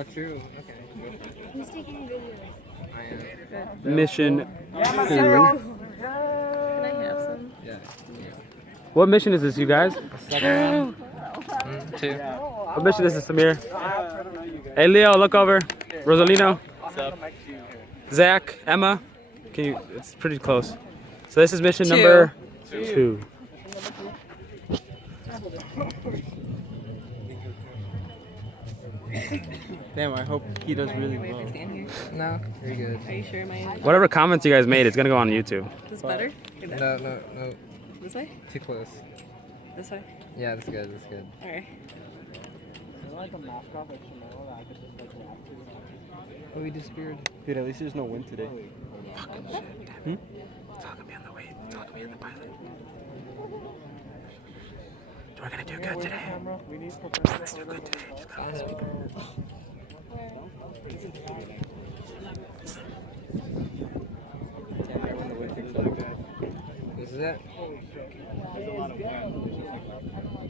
Oh, true. Okay. Who's taking video? I am. Mission 2. Can I have some? Yeah. What mission is this, you guys? Second round. 2. What mission is this, Samir? Hey, Leo, look over. Rosalino. What's up? Zach, Emma. Can you? It's pretty close. So this is mission 2. number 2. Damn, I hope he does really Wait, if I well. stand here. No, you're good. Are you sure am I in? Whatever comments you guys made, it's gonna go on YouTube. This better? Get that. No. This way? Too close. This way? Yeah, that's good. That's good. Alright. Oh, we disappeared. Dude, at least there's no wind today. Fucking shit. Damn it. Talk me on the way. Talk me on the pilot. We're gonna do good today. Let's do good today. Just go on the speaker. This is it.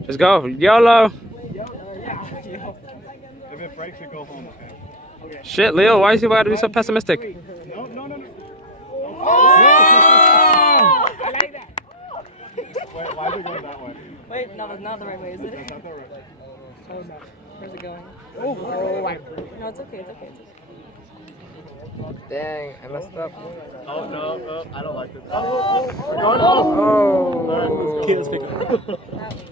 Just go. YOLO. If it breaks, we go home. Shit, Leo, why is you about to be so pessimistic? No. Oh! I like that. Wait, why is it going that way? Wait, no, that's not the right way, is it? That's not the right way. Oh, no. Where's it going? Oh, No, it's okay, it's okay. It's okay. Dang, I messed up. Oh, no, I don't like this. Oh. Let's pick up.